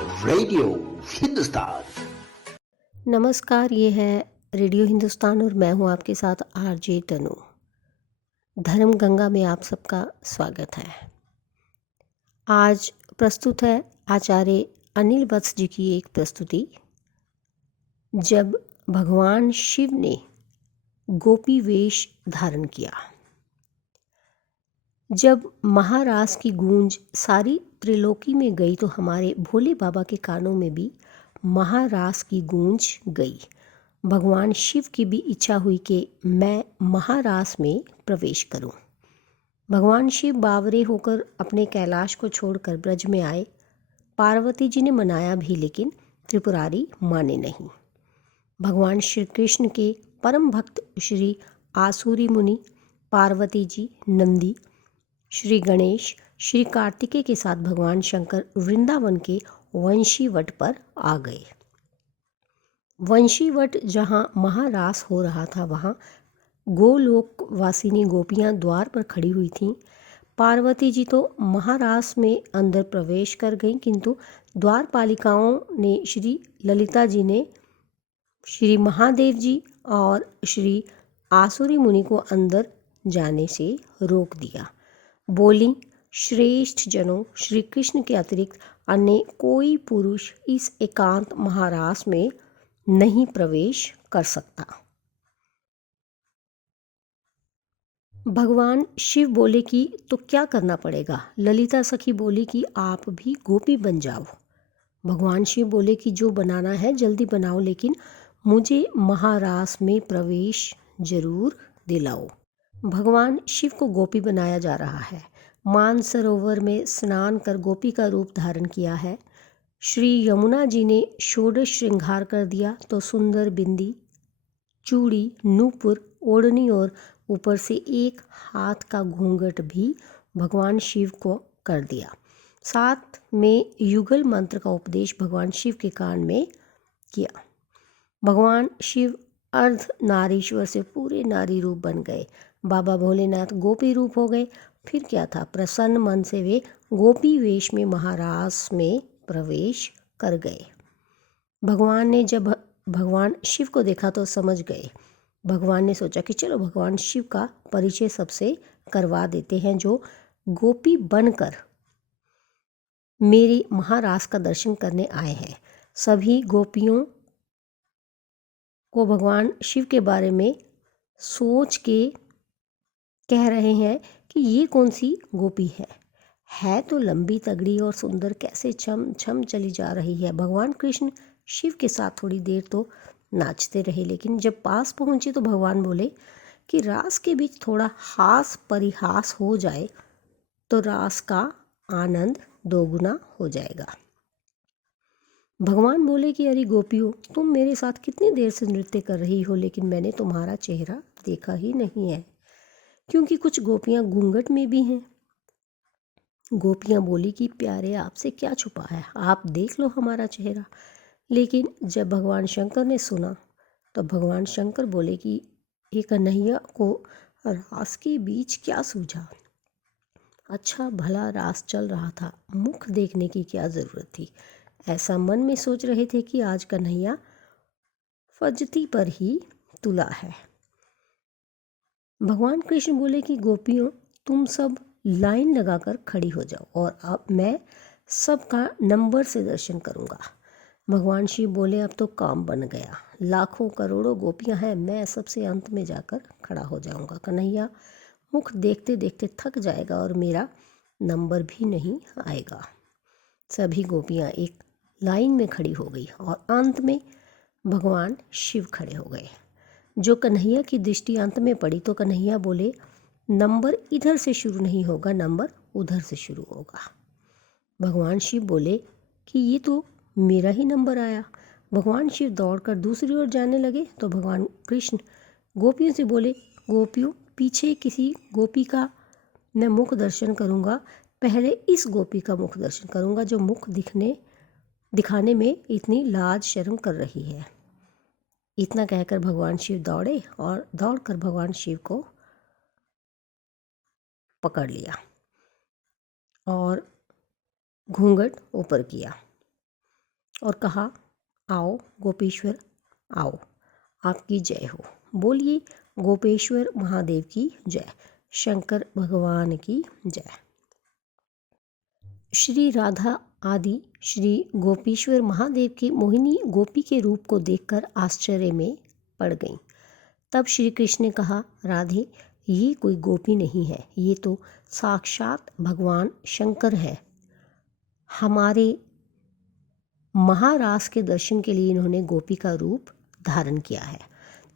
Radio Hindustan. नमस्कार, ये है रेडियो हिंदुस्तान और मैं हूँ आपके साथ आरजे तनु। धर्म गंगा में आप सबका स्वागत है। आज प्रस्तुत है आचार्य अनिल वत्स जी की एक प्रस्तुति। जब भगवान शिव ने गोपी वेश धारण किया। जब महारास की गूंज सारी त्रिलोकी में गई तो हमारे भोले बाबा के कानों में भी महारास की गूंज गई। भगवान शिव की भी इच्छा हुई कि मैं महारास में प्रवेश करूं। भगवान शिव बावरे होकर अपने कैलाश को छोड़कर ब्रज में आए। पार्वती जी ने मनाया भी, लेकिन त्रिपुरारी माने नहीं। भगवान श्री कृष्ण के परम भक्त श्री आसुरी मुनि, पार्वती जी, नंदी, श्री गणेश, श्री कार्तिकेय के साथ भगवान शंकर वृंदावन के वंशीवट पर आ गए। वंशीवट जहाँ महारास हो रहा था, वहाँ गोलोकवासिनी गोपियाँ द्वार पर खड़ी हुई थीं। पार्वती जी तो महारास में अंदर प्रवेश कर गईं, किंतु द्वारपालिकाओं ने श्री ललिता जी ने श्री महादेव जी और श्री आसुरी मुनि को अंदर जाने से रोक दिया। बोली, श्रेष्ठ जनों, श्री कृष्ण के अतिरिक्त अन्य कोई पुरुष इस एकांत महारास में नहीं प्रवेश कर सकता। भगवान शिव बोले कि तो क्या करना पड़ेगा। ललिता सखी बोली कि आप भी गोपी बन जाओ। भगवान शिव बोले कि जो बनाना है जल्दी बनाओ, लेकिन मुझे महारास में प्रवेश जरूर दिलाओ। भगवान शिव को गोपी बनाया जा रहा है। मानसरोवर में स्नान कर गोपी का रूप धारण किया है। श्री यमुना जी ने षोडश श्रृंगार कर दिया तो सुंदर बिंदी, चूड़ी, नूपुर, ओढ़नी और ऊपर से एक हाथ का घूंघट भी भगवान शिव को कर दिया। साथ में युगल मंत्र का उपदेश भगवान शिव के कान में किया। भगवान शिव अर्ध नारीश्वर से पूरे नारी रूप बन गए। बाबा भोलेनाथ गोपी रूप हो गए। फिर क्या था, प्रसन्न मन से वे गोपी वेश में महारास में प्रवेश कर गए। भगवान ने जब भगवान शिव को देखा तो समझ गए। भगवान ने सोचा कि चलो भगवान शिव का परिचय सबसे करवा देते हैं, जो गोपी बनकर मेरी महारास का दर्शन करने आए हैं। सभी गोपियों को भगवान शिव के बारे में सोच के कह रहे हैं कि ये कौन सी गोपी है तो लंबी तगड़ी और सुंदर, कैसे छम छम चली जा रही है। भगवान कृष्ण शिव के साथ थोड़ी देर तो नाचते रहे, लेकिन जब पास पहुंचे तो भगवान बोले कि रास के बीच थोड़ा हास परिहास हो जाए तो रास का आनंद दोगुना हो जाएगा। भगवान बोले कि अरे गोपियों, तुम मेरे साथ कितनी देर से नृत्य कर रही हो, लेकिन मैंने तुम्हारा चेहरा देखा ही नहीं है, क्योंकि कुछ गोपियां घूंघट में भी हैं। गोपियां बोली कि प्यारे, आपसे क्या छुपा है, आप देख लो हमारा चेहरा। लेकिन जब भगवान शंकर ने सुना तो भगवान शंकर बोले कि ये कन्हैया को रास के बीच क्या सूझा। अच्छा भला रास चल रहा था, मुख देखने की क्या ज़रूरत थी। ऐसा मन में सोच रहे थे कि आज कन्हैया फजती पर ही तुला है। भगवान कृष्ण बोले कि गोपियों, तुम सब लाइन लगाकर खड़ी हो जाओ और अब मैं सबका नंबर से दर्शन करूंगा। भगवान शिव बोले अब तो काम बन गया, लाखों करोड़ों गोपियां हैं, मैं सबसे अंत में जाकर खड़ा हो जाऊंगा। कन्हैया मुख देखते देखते थक जाएगा और मेरा नंबर भी नहीं आएगा। सभी गोपियां एक लाइन में खड़ी हो गई और अंत में भगवान शिव खड़े हो गए। जो कन्हैया की दृष्टि अंत में पड़ी तो कन्हैया बोले, नंबर इधर से शुरू नहीं होगा, नंबर उधर से शुरू होगा। भगवान शिव बोले कि ये तो मेरा ही नंबर आया। भगवान शिव दौड़कर दूसरी ओर जाने लगे तो भगवान कृष्ण गोपियों से बोले, गोपियों, पीछे किसी गोपी का मैं मुख दर्शन करूंगा, पहले इस गोपी का मुख दर्शन करूंगा जो मुख दिखाने में इतनी लाज शर्म कर रही है। इतना कहकर भगवान शिव दौड़े और दौड़कर भगवान शिव को पकड़ लिया और घूंघट ऊपर किया। और कहा, आओ गोपेश्वर आओ, आपकी जय हो। बोलिए गोपेश्वर महादेव की जय, शंकर भगवान की जय। श्री राधा आदि श्री गोपेश्वर महादेव के मोहिनी गोपी के रूप को देखकर आश्चर्य में पड़ गईं। तब श्री कृष्ण ने कहा, राधे, ये कोई गोपी नहीं है, ये तो साक्षात भगवान शंकर है। हमारे महारास के दर्शन के लिए इन्होंने गोपी का रूप धारण किया है।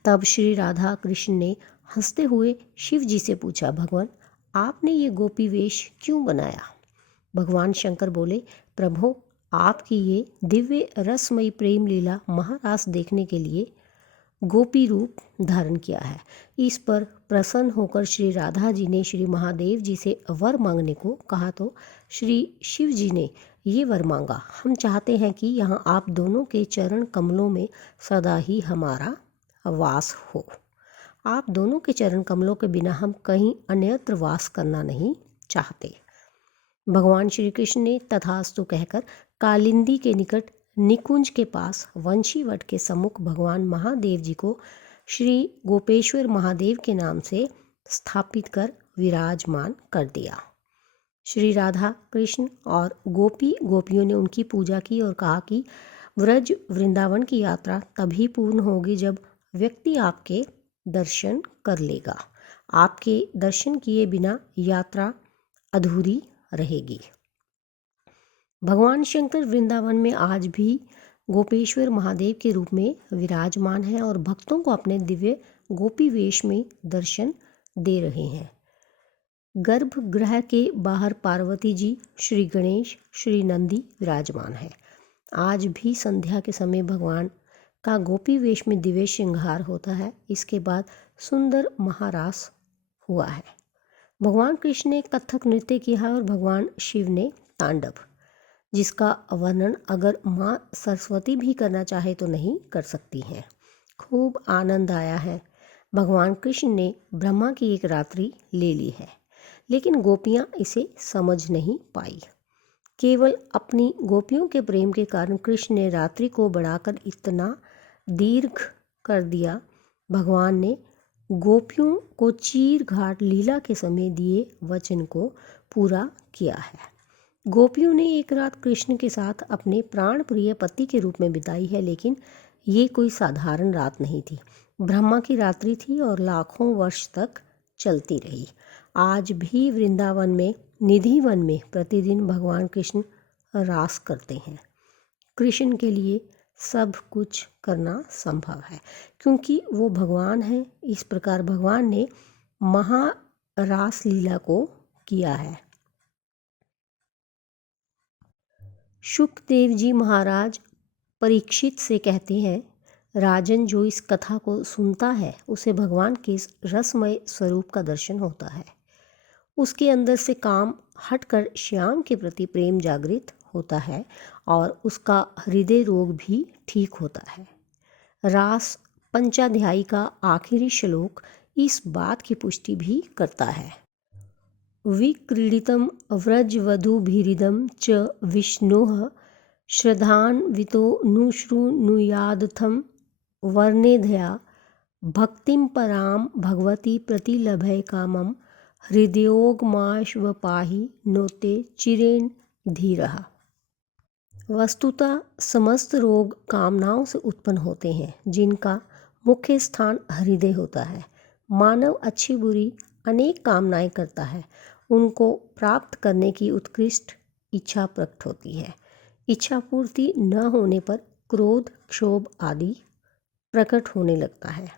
तब श्री राधा कृष्ण ने हंसते हुए शिव जी से पूछा, भगवान, आपने ये गोपी वेश क्यों बनाया? भगवान शंकर बोले, प्रभु, आपकी ये दिव्य रसमयी प्रेम लीला महारास देखने के लिए गोपी रूप धारण किया है। इस पर प्रसन्न होकर श्री राधा जी ने श्री महादेव जी से वर मांगने को कहा तो श्री शिव जी ने ये वर मांगा, हम चाहते हैं कि यहाँ आप दोनों के चरण कमलों में सदा ही हमारा वास हो। आप दोनों के चरण कमलों के बिना हम कहीं अन्यत्र वास करना नहीं चाहते। भगवान श्री कृष्ण ने तथास्तु कहकर कालिंदी के निकट निकुंज के पास वंशीवट के सम्मुख भगवान महादेव जी को श्री गोपेश्वर महादेव के नाम से स्थापित कर विराजमान कर दिया। श्री राधा कृष्ण और गोपियों ने उनकी पूजा की और कहा कि व्रज वृंदावन की यात्रा तभी पूर्ण होगी जब व्यक्ति आपके दर्शन कर लेगा। आपके दर्शन किए बिना यात्रा अधूरी रहेगी। भगवान शंकर वृंदावन में आज भी गोपेश्वर महादेव के रूप में विराजमान हैं और भक्तों को अपने दिव्य गोपी वेश में दर्शन दे रहे हैं। गर्भगृह के बाहर पार्वती जी, श्री गणेश, श्री नंदी विराजमान है। आज भी संध्या के समय भगवान का गोपी वेश में दिव्य श्रृंगार होता है। इसके बाद सुंदर महारास हुआ है। भगवान कृष्ण ने कथक नृत्य किया है और भगवान शिव ने तांडव, जिसका वर्णन अगर माँ सरस्वती भी करना चाहे तो नहीं कर सकती हैं। खूब आनंद आया है। भगवान कृष्ण ने ब्रह्मा की एक रात्रि ले ली है, लेकिन गोपियाँ इसे समझ नहीं पाई। केवल अपनी गोपियों के प्रेम के कारण कृष्ण ने रात्रि को बढ़ाकर इतना दीर्घ कर दिया। भगवान ने गोपियों को चीर घाट लीला के समय दिए वचन को पूरा किया है। गोपियों ने एक रात कृष्ण के साथ अपने प्राण प्रिय पति के रूप में बिताई है, लेकिन ये कोई साधारण रात नहीं थी। ब्रह्मा की रात्रि थी और लाखों वर्ष तक चलती रही। आज भी वृंदावन में निधिवन में प्रतिदिन भगवान कृष्ण रास करते हैं। कृष्ण के लिए सब कुछ करना संभव है क्योंकि वो भगवान है। इस प्रकार भगवान ने महारास लीला को किया है। शुकदेव जी महाराज परीक्षित से कहते हैं, राजन, जो इस कथा को सुनता है उसे भगवान के इस रसमय स्वरूप का दर्शन होता है। उसके अंदर से काम हटकर श्याम के प्रति प्रेम जागृत होता है और उसका हृदय रोग भी ठीक होता है। रास पंचाध्यायी का आखिरी श्लोक इस बात की पुष्टि भी करता है। विक्रीडितं व्रजवधूभिरिदं च विष्णोः श्रद्धान्वितो नुशृणुयादथं वर्णेधया भक्तिं परां भगवती प्रतिलभय कामं हृदयोगमाश्वपाहि नोते चिरेण धीरः। वस्तुतः समस्त रोग कामनाओं से उत्पन्न होते हैं, जिनका मुख्य स्थान हृदय होता है। मानव अच्छी बुरी अनेक कामनाएं करता है, उनको प्राप्त करने की उत्कृष्ट इच्छा प्रकट होती है। इच्छा पूर्ति न होने पर क्रोध, क्षोभ आदि प्रकट होने लगता है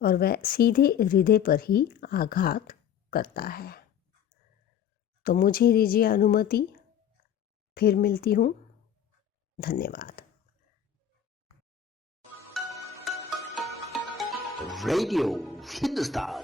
और वह सीधे हृदय पर ही आघात करता है। तो मुझे दीजिए अनुमति, फिर मिलती हूँ। धन्यवाद। Radio Hindustan.